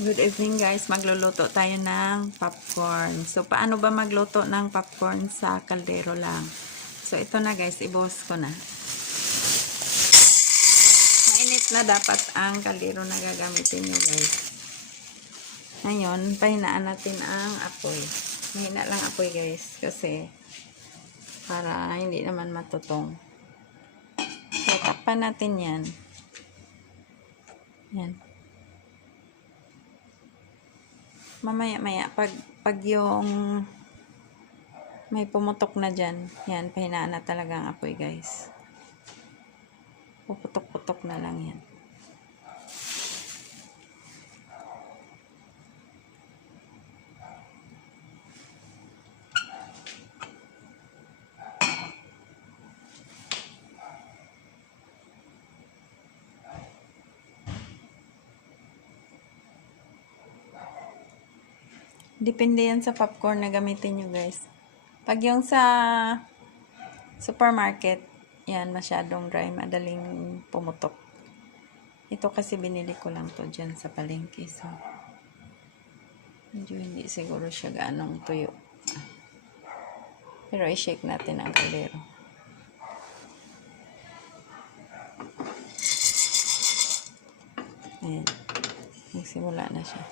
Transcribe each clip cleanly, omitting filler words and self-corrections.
Good evening guys, magluluto tayo ng popcorn. So paano ba magluto ng popcorn sa kaldero lang? So ito na guys, ibuhos ko na. Mainit na dapat ang kaldero na gagamitin nyo guys. Ngayon, pahinaan natin ang apoy. Mahina lang apoy guys, kasi para hindi naman matutong. So takpan natin yan. Yan. Mamaya-maya, pag yung may pumutok na dyan, yan, pahinaan na talaga ang apoy guys. Puputok-putok na lang yan. Depende yan sa popcorn na gamitin nyo guys. Pag yung sa supermarket, yan masyadong dry, madaling pumutok. Ito kasi binili ko lang to dyan sa palengke. So, medyo hindi siguro siya gaanong tuyo. Pero i-shake natin ang kaldero. Ayan. Nagsimula na siya.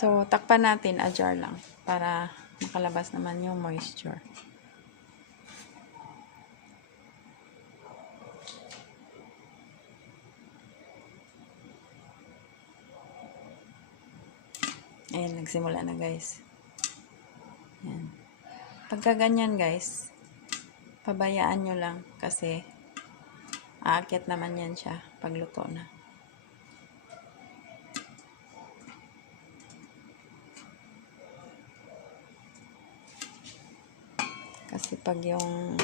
So, takpan natin, ajar lang, para makalabas naman yung moisture. Ayan, nagsimula na guys. Ayan. Pagka ganyan guys, pabayaan nyo lang kasi aakyat naman yan siya pagluto na. Kasi pag yung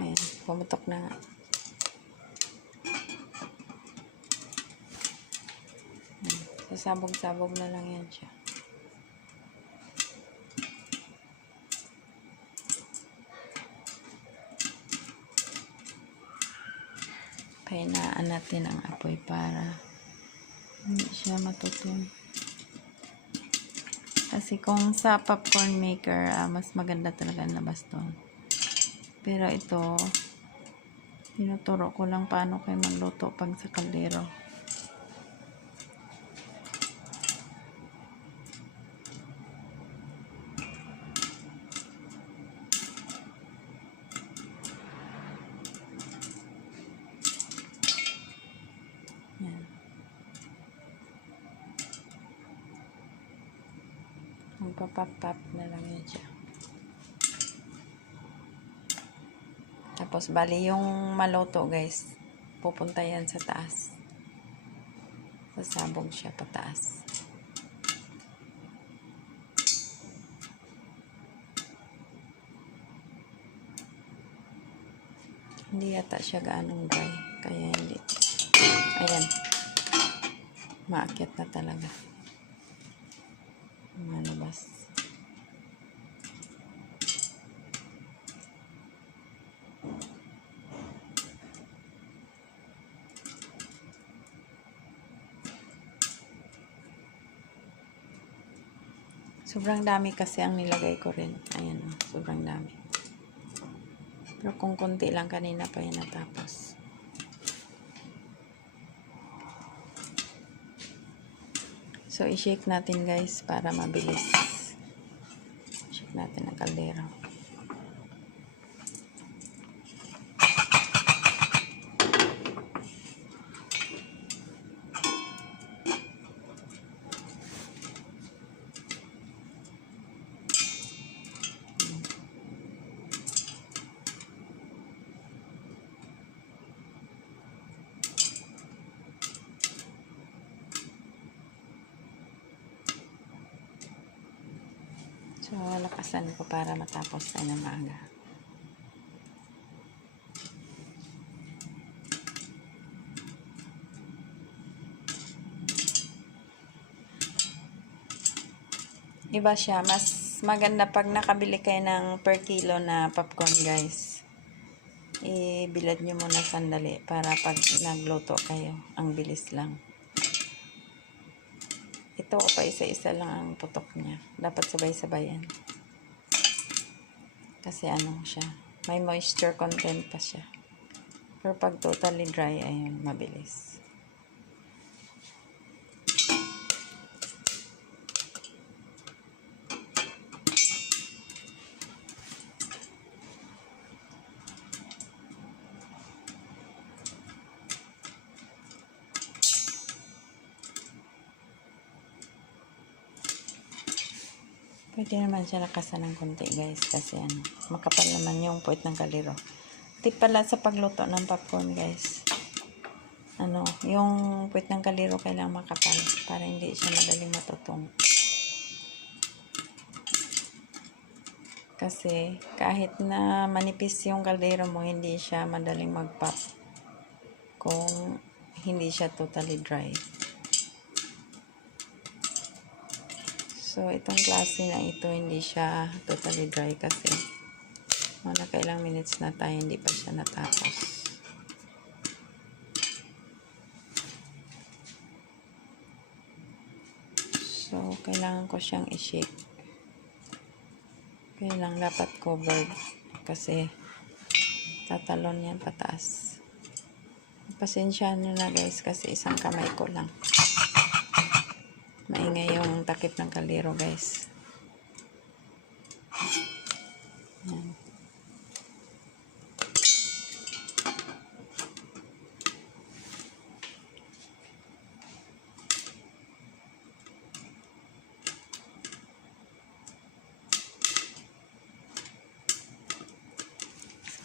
ayan, pumutok na nga. Sasabog-sabog na lang yan siya. Pahinaan natin ang apoy para hindi siya matutong. Kasi kung sa popcorn maker, mas maganda talaga ang labas doon. Pero ito, tinuturo ko lang paano kayo magluto pag sa kaldero. Yan. Magpapap-pap na lang yan siya. Tapos, bali yung maluto guys, pupunta yan sa taas. Sasabog siya pataas. Hindi yata siya gaanong dry, kaya hindi. Ayan. Maakyat na talaga. Malabas. Sobrang dami kasi ang nilagay ko rin. Ayan, sobrang dami. Pero kung konti lang, kanina pa yan natapos. So, i-shake natin guys para mabilis. Shake natin ang kaldero. So, lakasan ko para matapos tayo ng maaga. Iba siya, mas maganda pag nakabili kayo ng per kilo na popcorn guys. Ibilad nyo muna sandali para pag nagluto kayo, ang bilis lang. Ito pa isa-isa lang ang putok niya. Dapat sabay-sabayan. Kasi ano siya, may moisture content pa siya. Pero pag totally dry, ayun, mabilis. Pwede naman siya nakasan ng konti guys kasi ano, makapal naman yung puwit ng kaliro. Tip pala sa pagluto ng popcorn guys. Ano, yung puwit ng kaliro kailangan makapal para hindi siya madaling matutong. Kasi kahit na manipis yung kaldero mo, hindi siya madaling mag-pop kung hindi siya totally dry. So, itong klase na ito, hindi siya totally dry kasi nakailang minutes na tayo, hindi pa siya natapos. So, kailangan ko siyang i-shake. Kailangan dapat covered kasi tatalon yan pataas. Pasensyahan nyo na guys kasi isang kamay ko lang. Maingay yung takip ng kaliro guys. Yan.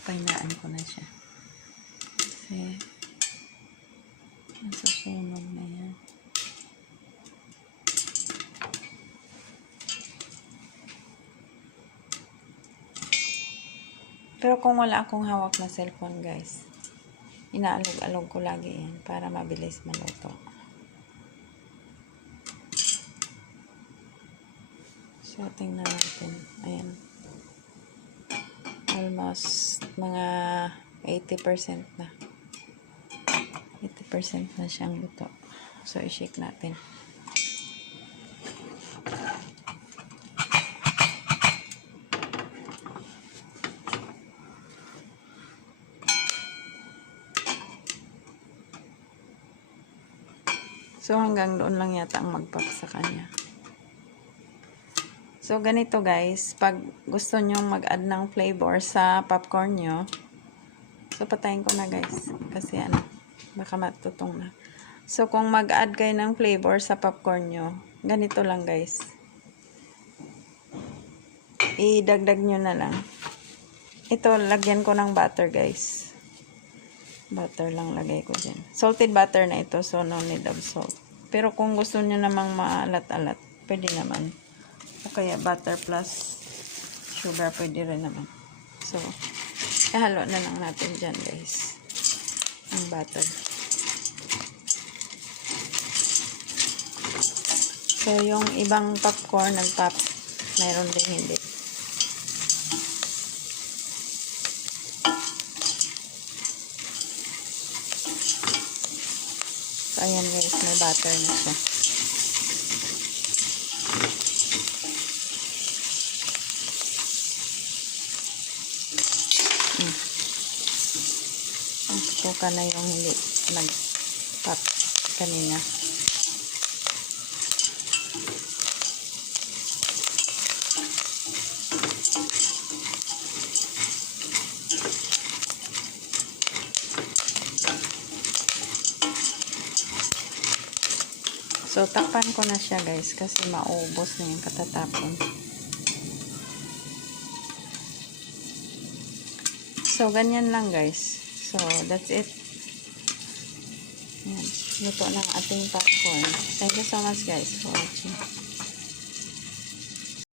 Pahinaan ko na siya. Kasi nasusunog na yan. Pero kung wala akong hawak na cellphone guys, inaalog-alog ko lagi yan para mabilis maluto. So, tingnan natin. Ayan. Almost mga 80% na. 80% na siyang luto. So, i-shake natin. So, hanggang doon lang yata ang mag-pop sa kanya. So, ganito guys. Pag gusto nyo mag-add ng flavor sa popcorn nyo, so, patayin ko na guys. Kasi ano, baka matutong na. So, kung mag-add kayo ng flavor sa popcorn nyo, ganito lang guys. Idagdag nyo na lang. Ito, lagyan ko ng butter guys. Butter lang lagay ko dyan. Salted butter na ito, so no need of salt. Pero kung gusto nyo namang maalat-alat, pwede naman. O kaya butter plus sugar, pwede rin naman. So, ihalo na lang natin dyan guys. Ang butter. So, yung ibang popcorn, nag-pop. Mayroon din hindi. So, ayan guys, may butter na siya. Tutukan na yung hindi nag-pop kanina. So, takpan ko na siya guys kasi maubos na yung katatapon. So, ganyan lang guys. So, that's it. Yan. Luto ng ating popcorn. Thank you so much guys for watching.